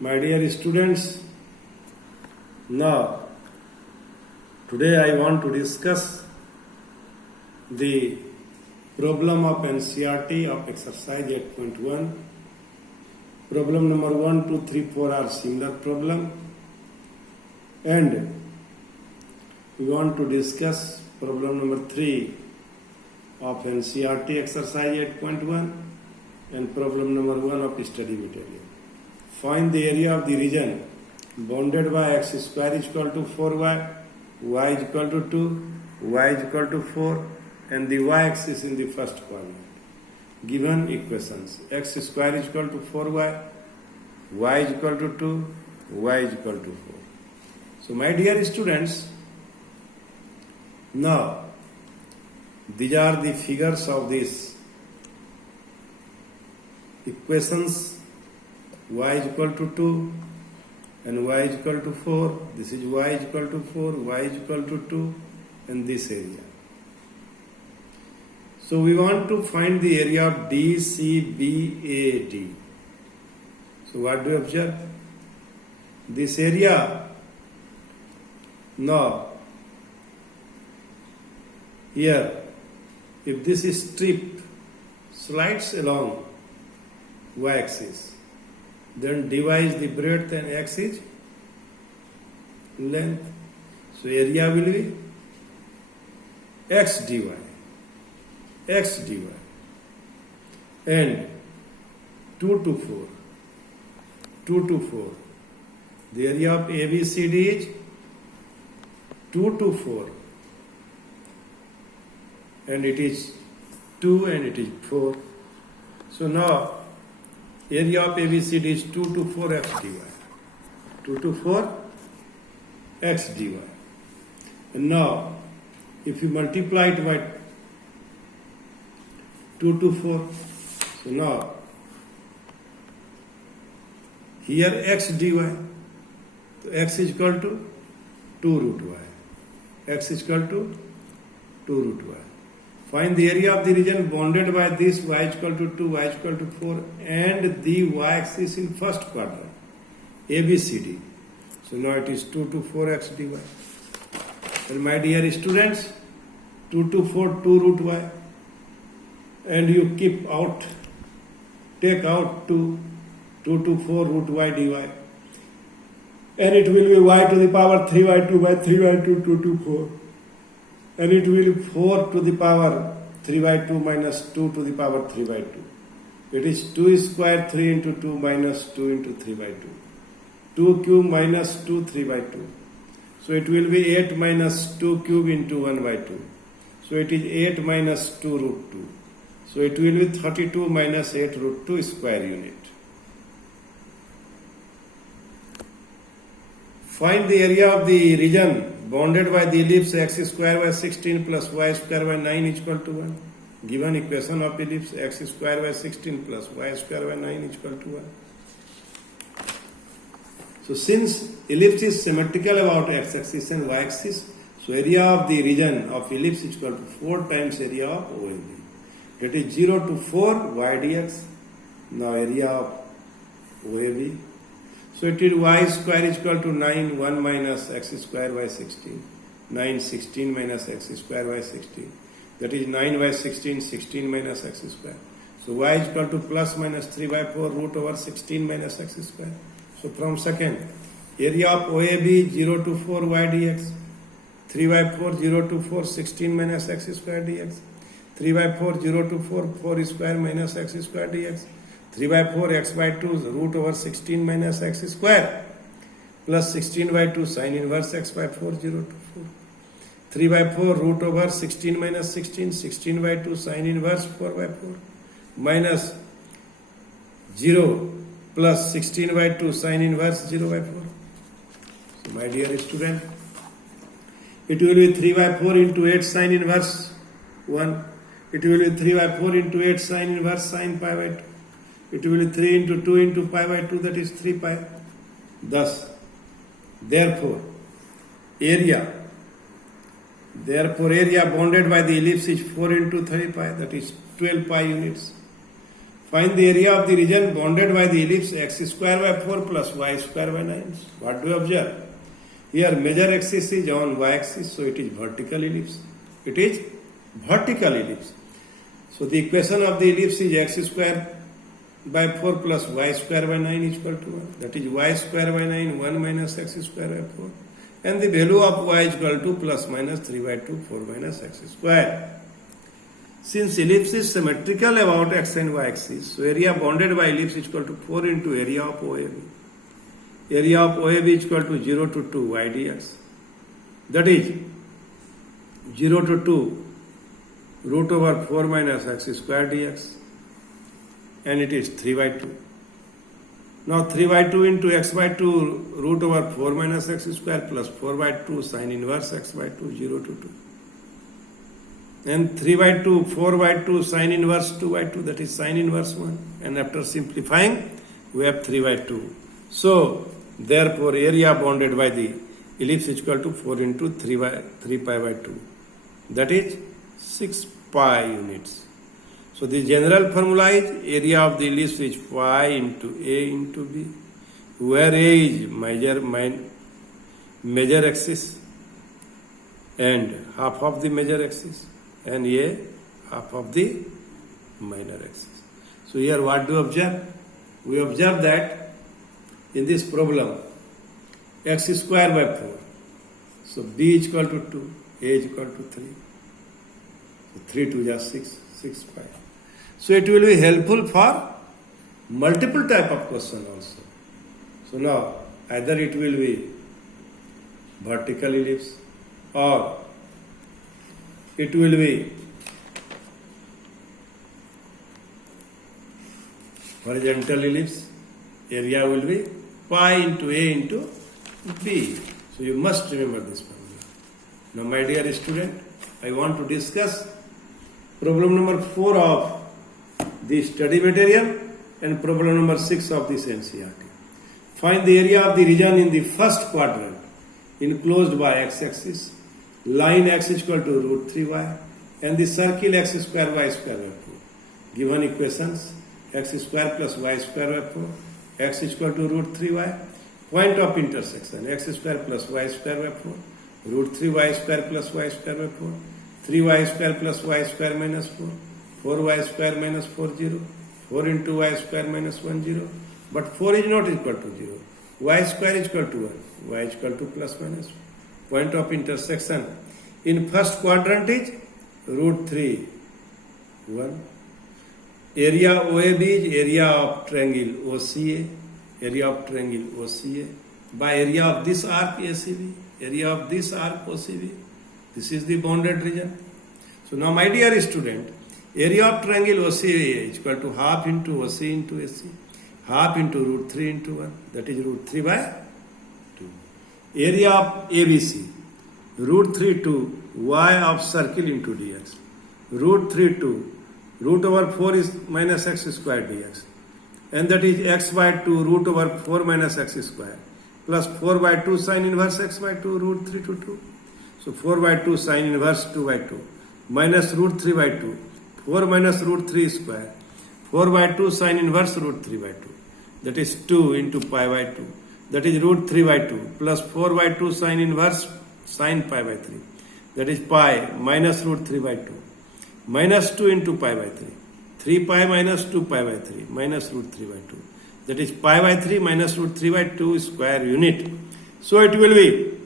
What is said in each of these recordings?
My dear students, now today I want to discuss the problem of NCERT of exercise 8.1. Problem number 1, 2, 3, 4 are similar problem, and we want to discuss problem number 3 of NCERT exercise 8.1 and problem number 1 of study material. Find the area of the region bounded by x square is equal to 4y, y is equal to 2, y is equal to 4, and the y-axis in the first quadrant. Given equations: x square is equal to 4y, y is equal to 2, y is equal to 4. So my dear students, now these are the figures of these equations. Y is equal to 2 and y is equal to 4. This is y is equal to 4, y is equal to 2, and this area. So we want to find the area of DCBAD. So what do you observe? This area, now here, if this strip slides along y-axis, then dy is the breadth and x is length. So area will be x dy, and 2 to 4. The area of ABCD is 2 to 4, and it is 2 and it is 4. So now area of ABCD is 2 to 4 x dy. 2 to 4 x dy. And now, if you multiply it by 2 to 4, so now, here x dy, so x is equal to 2 root y. X is equal to 2 root y. Find the area of the region bounded by this y is equal to 2, y is equal to 4, and the y-axis in first quadrant, ABCD. So now it is 2 to 4 x dy. And my dear students, 2 to 4, 2 root y, and you take out 2 to 4 root y dy, and it will be y to the power 3y2 by 3y2, 2 to 4. And it will be 4 to the power 3 by 2 minus 2 to the power 3 by 2. It is 2 square 3 into 2 minus 2 into 3 by 2. 2 cube minus 2, 3 by 2. So it will be 8 minus 2 cube into 1 by 2. So it is 8 minus 2 root 2. So it will be 32 minus 8 root 2 square unit. Find the area of the region bounded by the ellipse x square by 16 plus y square by 9 is equal to 1. Given equation of ellipse x square by 16 plus y square by 9 is equal to 1. So since ellipse is symmetrical about x-axis and y-axis, so area of the region of ellipse is equal to 4 times area of OAB. That is 0 to 4 y dx. Now area of OAB. So it is y square is equal to 9, 1 minus x square by 16. 9, 16 minus x square by 16. That is 9 by 16, 16 minus x square. So y is equal to plus minus 3 by 4 root over 16 minus x square. So from second, area of OAB 0 to 4 y dx. 3 by 4, 0 to 4, 16 minus x square dx. 3 by 4, 0 to 4, 4 square minus x square dx. 3 by 4 x by 2 root over 16 minus x square plus 16 by 2 sin inverse x by 4, 0 to 4. 3 by 4 root over 16 minus 16, 16 by 2 sin inverse 4 by 4 minus 0 plus 16 by 2 sin inverse 0 by 4. So my dear student, it will be 3 by 4 into 8 sin inverse 1. It will be 3 by 4 into 8 sin inverse sin pi by 2. It will be 3 into 2 into pi by 2, that is 3 pi. Thus, therefore, area bounded by the ellipse is 4 into 3 pi, that is 12 pi units. Find the area of the region bounded by the ellipse x square by 4 plus y square by 9. What do you observe? Here major axis is on y axis, so it is vertical ellipse. It is vertical ellipse. So the equation of the ellipse is x square by 4 plus y square by 9 is equal to 1. That is y square by 9, 1 minus x square by 4. And the value of y is equal to plus minus 3 by 2, 4 minus x square. Since ellipse is symmetrical about x and y axis, so area bounded by ellipse is equal to 4 into area of OAB. Area of OAB is equal to 0 to 2 y dx. That is 0 to 2 root over 4 minus x square dx. And it is 3 by 2. Now 3 by 2 into x by 2 root over 4 minus x square plus 4 by 2 sine inverse x by 2, 0 to 2. And 3 by 2, 4 by 2 sine inverse 2 by 2, that is sine inverse 1. And after simplifying, we have 3 by 2. So, therefore, area bounded by the ellipse is equal to 4 into 3 pi by 2. That is 6 pi units. So, the general formula is area of the ellipse is pi into A into B, where A is major axis and half of the major axis, and A half of the minor axis. So here what do we observe? We observe that in this problem x square by 4. So B is equal to 2, A is equal to 3. So 3 to just 6 pi. So it will be helpful for multiple type of question also. So now either it will be vertical ellipse or it will be horizontal ellipse. Area will be pi into A into B. So you must remember this formula. Now my dear student, I want to discuss problem number 4 of the study material and problem number 6 of this NCERT. Find the area of the region in the first quadrant enclosed by x-axis, line x is equal to root 3y, and the circle x square y square by 4. Given equations, x square plus y square by 4, x is equal to root 3y. Point of intersection, x square plus y square by 4, root 3y square plus y square by 4, 3y square plus y square minus 4, 4y square minus 4, 0, 4 into y square minus 1, 0. But 4 is not equal to 0. Y square is equal to 1. Y is equal to plus minus 1. Point of intersection in first quadrant is root 3, 1. Area OAB is area of triangle OCA. Area of triangle OCA by area of this arc ACB. Area of this arc OCB. This is the bounded region. So now my dear student, area of triangle OCA is equal to half into OC into AC. Half into root 3 into 1. That is root 3 by 2. Area of ABC. Root 3 to y of circle into dx. Root 3 to root over 4 is minus x square dx. And that is x by 2 root over 4 minus x square. Plus 4 by 2 sine inverse x by 2 root 3 to 2. So 4 by 2 sine inverse 2 by 2. Minus root 3 by 2. 4 minus root 3 square. 4 by 2 sine inverse root 3 by 2. That is 2 into pi by 2. That is root 3 by 2. Plus 4 by 2 sine inverse sine pi by 3. That is pi minus root 3 by 2. Minus 2 into pi by 3. 3 pi minus 2 pi by 3. Minus root 3 by 2. That is pi by 3 minus root 3 by 2 square unit. So it will be.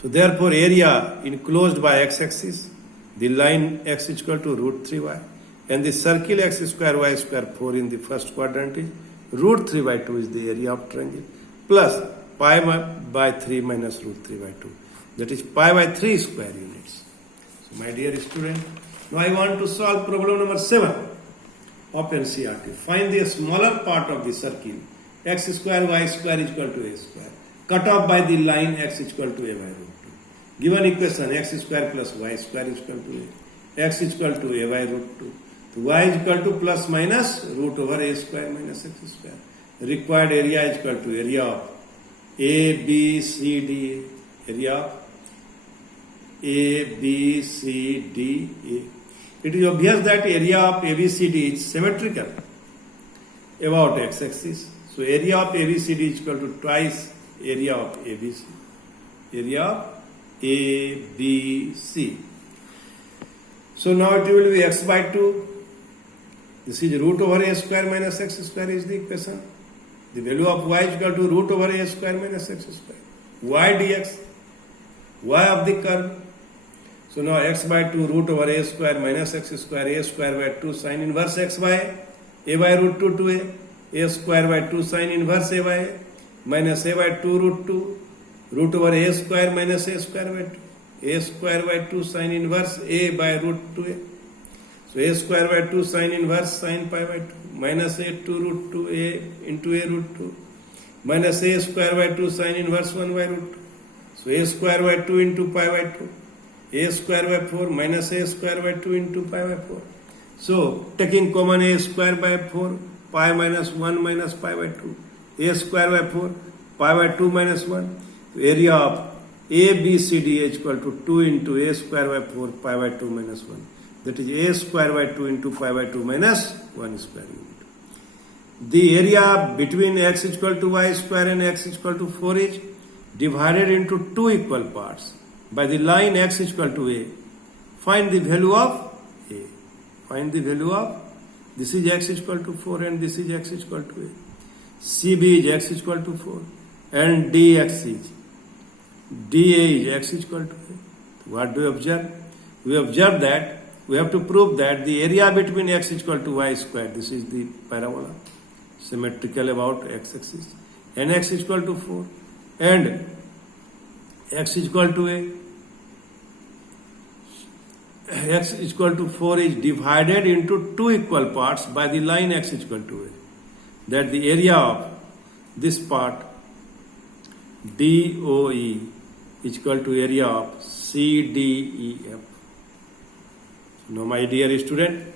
So therefore area enclosed by x-axis. The line x is equal to root 3y. And the circle x square y square 4 in the first quadrant is root 3 by 2 is the area of triangle. Plus pi by 3 minus root 3 by 2. That is pi by 3 square units. So my dear student, now I want to solve problem number 7 of NCERT. Find the smaller part of the circle x square y square is equal to a square. Cut off by the line x is equal to a by root 2. Given equation x square plus y square is equal to a. X is equal to a by root 2. So y is equal to plus minus root over a square minus x square. Required area is equal to area of A, B, C, D. Area of A, B, C, D, A. It is obvious that area of ABCD is symmetrical. about x-axis. So area of ABCD is equal to twice area of ABC. Area of ABC. So now it will be x by 2. This is root over a square minus x square is the equation. The value of y is equal to root over a square minus x square. Y dx, y of the curve. So now x by 2 root over a square minus x square, a square by 2 sin inverse x by a by root 2 to a square by 2 sin inverse a by minus a by 2 root 2 root over a square minus a square by 2, a square by 2 sin inverse a by root 2a. So a square by 2 sin inverse sin pi by 2 minus a 2 root 2a into a root 2 minus a square by 2 sin inverse 1 by root 2. So a square by 2 into pi by 2, a square by 4 minus a square by 2 into pi by 4. So taking common a square by 4, pi minus 1 minus pi by 2, a square by 4, pi by 2 minus 1. So area of ABCD is equal to 2 into a square by 4 pi by 2 minus 1. That is a square by 2 into pi by 2 minus 1 square unit. The area between x is equal to y square and x is equal to 4 is divided into two equal parts by the line x is equal to a. Find the value of a. Find the value of, this is x is equal to 4 and this is x is equal to a. CB is x is equal to 4 and dx is, dA is x is equal to a. What do we observe? We observe that we have to prove that the area between x is equal to y square, this is the parabola, symmetrical about x-axis, and x is equal to 4 and x is equal to a, x is equal to 4 is divided into two equal parts by the line x is equal to a. That the area of this part DOE is equal to area of CDEF. Now my dear student,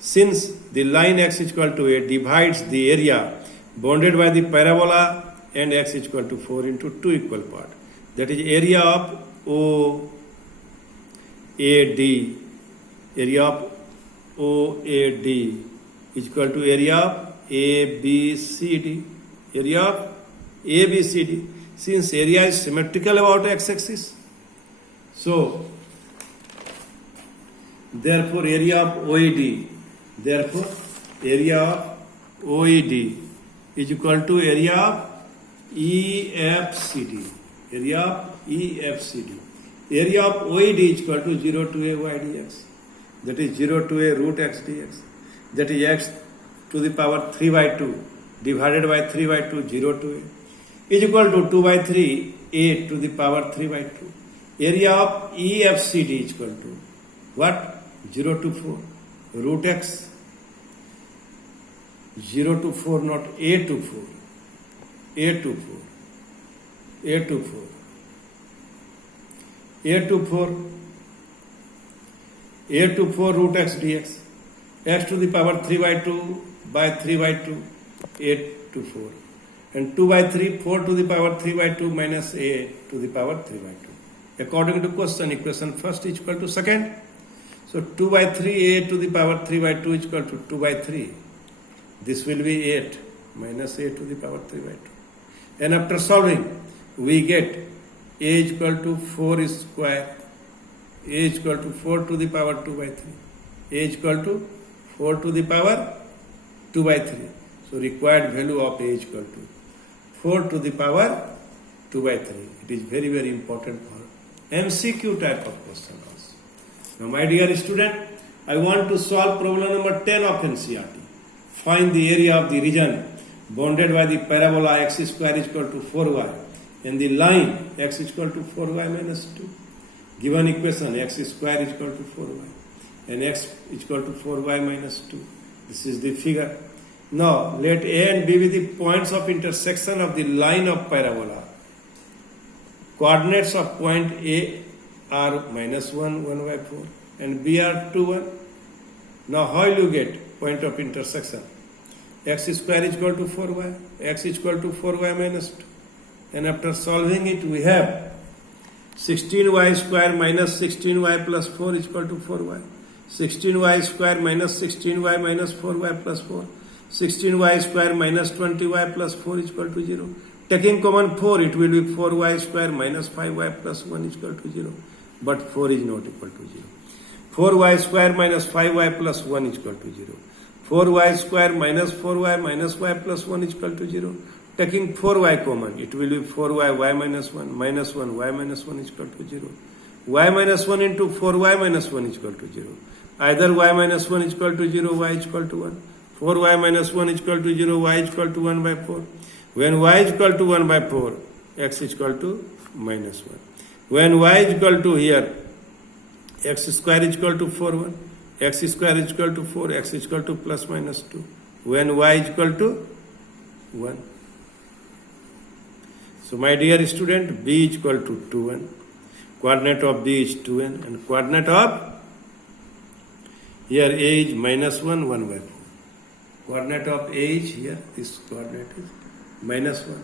since the line x is equal to a divides the area bounded by the parabola and x is equal to 4 into two equal parts, that is area of OAD, area of OAD is equal to area of ABCD, area of ABCD. Since area is symmetrical about x-axis, so therefore area of OED, therefore area of OED is equal to area of EFCD, area of EFCD. Area of OED is equal to 0 to a y dx, that is 0 to a root x dx, that is x to the power 3 by 2 divided by 3 by 2, 0 to a, is equal to 2 by 3 a to the power 3 by 2. Area of EFCD is equal to what? 0 to 4 root x, 0 to 4, not a to 4, a to 4, a to 4, a to 4, a to 4 root x dx, x to the power 3 by 2 by 3 by 2, a to 4, and 2 by 3, 4 to the power 3 by 2 minus a to the power 3 by 2. According to question, equation first is equal to second. So 2 by 3 a to the power 3 by 2 is equal to 2 by 3. This will be 8 minus a to the power 3 by 2. And after solving, we get a is equal to 4 square, a is equal to 4 to the power 2 by 3, a is equal to 4 to the power 2 by 3. So required value of a is equal to 4 to the power 2 by 3. It is very, very important for MCQ type of question also. Now my dear student, I want to solve problem number 10 of NCERT. Find the area of the region bounded by the parabola x square is equal to 4y and the line x is equal to 4y minus 2. Given equation x square is equal to 4y and x is equal to 4y minus 2. This is the figure. Now let A and B be the points of intersection of the line of parabola. Coordinates of point A are minus 1, 1 by 4 and B are 2, 1. Now how will you get point of intersection? X square is equal to 4y, x is equal to 4y minus 2. And after solving it, we have 16y square minus 16y plus 4 is equal to 4y. 16y square minus 16y minus 4y plus 4 16y square minus 20y plus 4 is equal to 0. Taking common 4, it will be 4y square minus 5y plus 1 is equal to 0. But 4 is not equal to 0. 4y square minus 5y plus 1 is equal to 0. 4y square minus 4y minus y plus 1 is equal to 0. Taking 4y common, it will be 4y y minus 1 minus 1 y minus 1 is equal to 0. Y minus 1 into 4y minus 1 is equal to 0. Either y minus 1 is equal to 0, y is equal to 1. 4y minus 1 is equal to 0, y is equal to 1 by 4. When y is equal to 1 by 4, x is equal to minus 1. When y is equal to here, x square is equal to 4y, x square is equal to 4, x is equal to plus minus 2. When y is equal to 1. So my dear student, b is equal to 2n. Coordinate of b is 2n and coordinate of here a is minus 1, 1 by 4. Coordinate of a is here, this coordinate is minus 1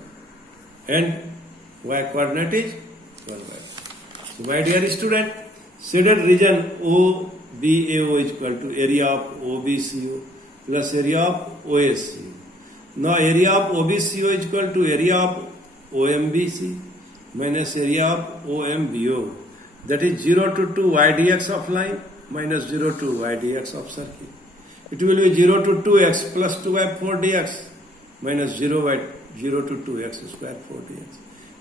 and y coordinate is 1 by 4. So my dear student, shaded region OBAO is equal to area of OBCO plus area of OSCO. Now area of OBCO is equal to area of OMBC minus area of OMBO. That is 0 to 2 y dx of line minus 0 to y dx of circle. It will be 0 to 2x plus 2y 4 dx minus 0 to 2x square 4 dx.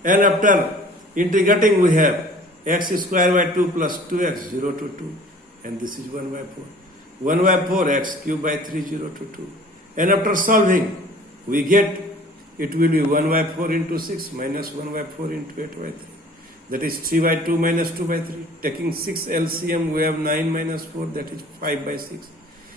And after integrating we have x square by 2 plus 2x 0 to 2 and this is 1 by 4. 1 by 4 x cube by 3 0 to 2. And after solving we get it will be 1 by 4 into 6 minus 1 by 4 into 8 by 3. That is 3 by 2 minus 2 by 3. Taking 6 LCM we have 9 minus 4 that is 5 by 6.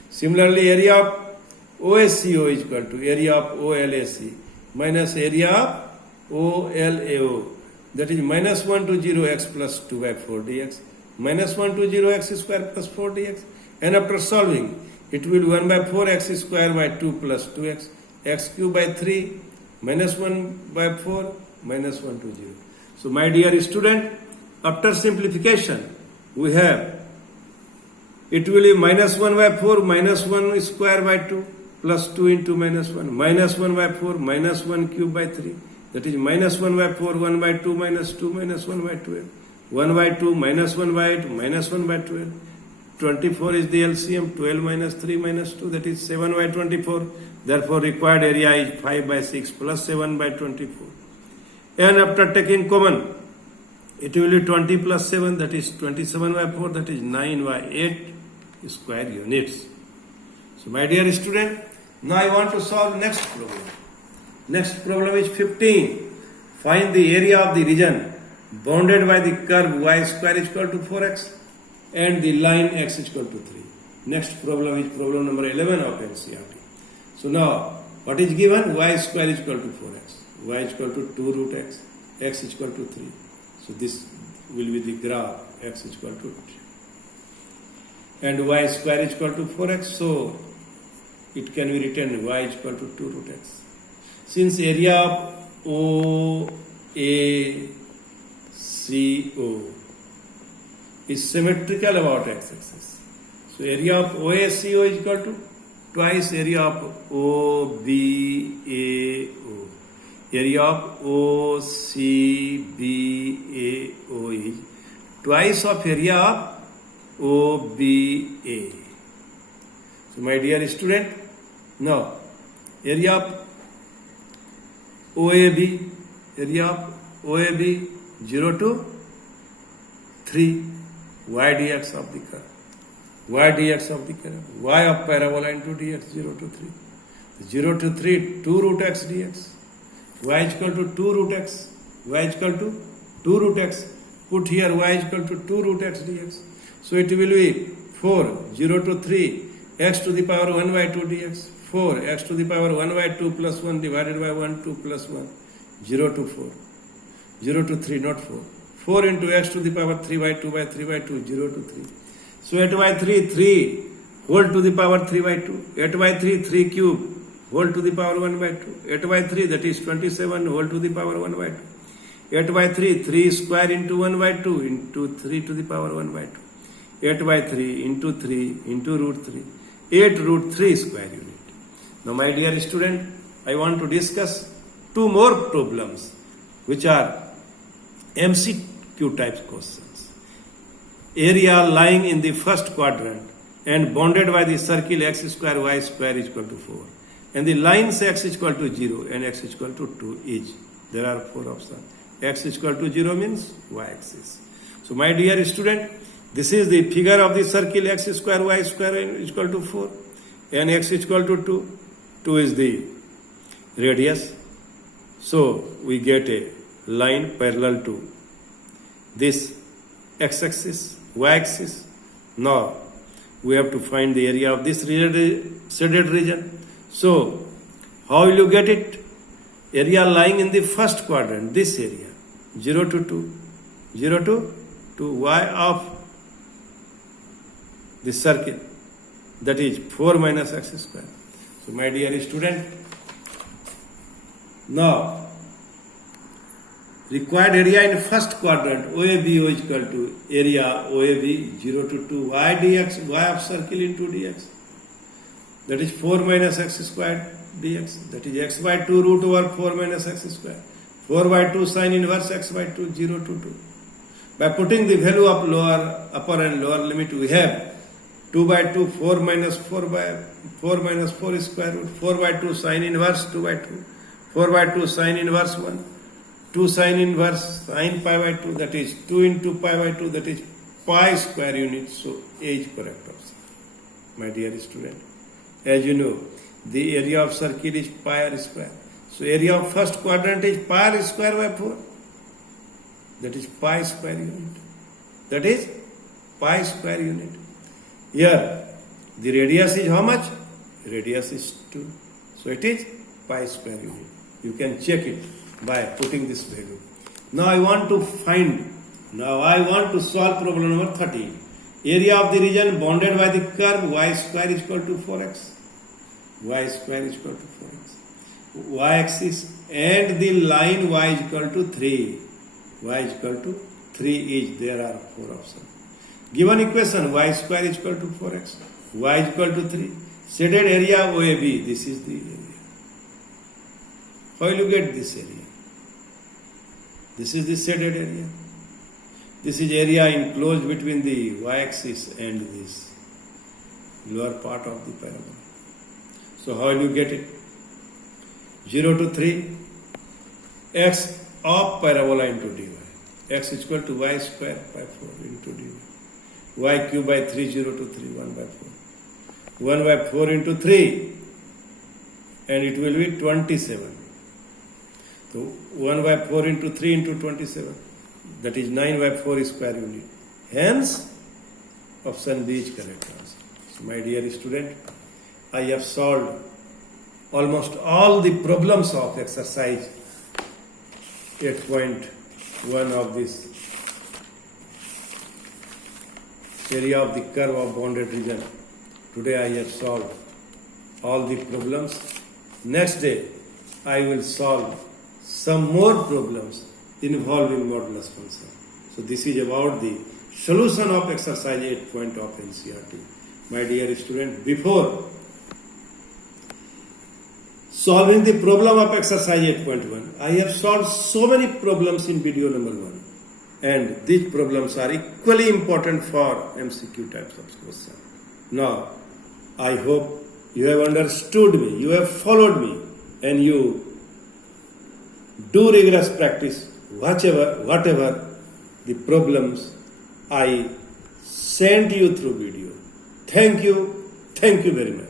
Similarly area of OSCO is equal to area of OLAC minus area of OLAO. That is minus 1 to 0 x plus 2 by 4 dx minus 1 to 0 x square plus 4 dx. And after solving it will be 1 by 4 x square by 2 plus 2x x cube by 3 minus 1 by 4 minus 1 to 0. So my dear student, after simplification we have it will be minus 1 by 4 minus 1 square by 2 plus 2 into minus 1 minus 1 by 4 minus 1 cube by 3. That is minus 1 by 4 1 by 2 minus 2 minus 1 by 12. 1 by 2 minus 1 by 8 minus 1 by 12. 24 is the LCM. 12 minus 3 minus 2 that is 7 by 24. Therefore required area is 5 by 6 plus 7 by 24. And after taking common it will be 20 plus 7 that is 27 by 4 that is 9 by 8 square units. So my dear student, now I want to solve next problem. Next problem is 15. Find the area of the region bounded by the curve y square is equal to 4x and the line x is equal to 3. Next problem is problem number 11 of NCERT. So now what is given? Y square is equal to 4x. Y is equal to 2 root x. X is equal to 3. So this will be the graph x is equal to 3. And y square is equal to 4x. So it can be written y is equal to 2 root x. Since area of OACO is symmetrical about x-axis. So area of OACO is equal to twice area of OBAO. Area of OCBAO is twice of area of OBA. So my dear student, now area of OAB, 0 to 3 y dx of the curve. Y dx of the curve. Y of parabola into dx 0 to 3. 0 to 3 2 root x dx. Y is equal to 2 root x. Y is equal to 2 root x. Put here y is equal to 2 root x dx. So it will be 4 0 to 3 x to the power 1 by 2 dx. 4 x to the power 1 by 2 plus 1 divided by 1 2 plus 1 0 to 4. 0 to 3 not 4. 4 into x to the power 3 by 2 by 3 by 2 0 to 3. So 8 by 3 3 whole to the power 3 by 2. 8 by 3 3 cube whole to the power 1 by 2. 8 by 3 that is 27 whole to the power 1 by 2. 8 by 3 3 square into 1 by 2 into 3 to the power 1 by 2. 8 by 3 into 3 into root 3. 8 root 3 square unit. Now, my dear student, I want to discuss two more problems which are MCQ type questions. Area lying in the first quadrant and bounded by the circle x square y square is equal to 4. And the lines x is equal to 0 and x is equal to 2 each. There are four options. X is equal to 0 means y-axis. So my dear student, this is the figure of the circle x square y square is equal to 4 and x is equal to 2. 2 is the radius. So we get a line parallel to this x-axis, y-axis. Now we have to find the area of this shaded region. So how will you get it? Area lying in the first quadrant, this area, 0 to 2, 0 to 2, y of the circle, that is 4 minus x square. So my dear student, now required area in first quadrant OABO is equal to area OAB 0 to 2 y dx, y of circle into dx, that is 4 minus x squared dx, that is x by 2 root over 4 minus x square, 4 by 2 sine inverse x by 2, 0 to 2. By putting the value of upper and lower limit, we have 2 by 2, 4 minus 4 by 4 minus 4 square root, 4 by 2 sine inverse 2 by 2, 4 by 2 sine inverse 1, 2 sine inverse sine pi by 2, that is 2 into pi by 2, that is pi square unit. So A is correct option. My dear student, as you know, the area of circle is pi r square. So area of first quadrant is pi r square by 4. That is pi square unit. That is pi square unit. Here, the radius is how much? Radius is 2. So it is pi square unit. You can check it by putting this value. Now I want to solve problem number 13. Area of the region bounded by the curve y square is equal to 4x. Y square is equal to 4x. Y-axis and the line y is equal to 3. Y is equal to 3 each. There are four options. Given equation y square is equal to 4x. Y is equal to 3. Shaded area OAB. This is the area. How will you get this area? This is the shaded area. This is area enclosed between the y-axis and this lower part of the parabola. So how will you get it? 0 to 3, x of parabola into dy. X is equal to y square by 4 into dy. Y cube by 3, 0 to 3, 1 by 4. 1 by 4 into 3, and it will be 27. So 1 by 4 into 3 into 27. That is 9 by 4 square unit. Hence, option B is correct answer. So my dear student, I have solved almost all the problems of exercise 8.1 of this area of the curve of bounded region. Today I have solved all the problems. Next day I will solve some more problems involving modulus function. So this is about the solution of exercise 8 point of NCERT. My dear student, before solving the problem of exercise 8.1, I have solved so many problems in video number 1, and these problems are equally important for MCQ types of questions. Now, I hope you have understood me, you have followed me, and you do rigorous practice whatever the problems I sent you through video. Thank you very much.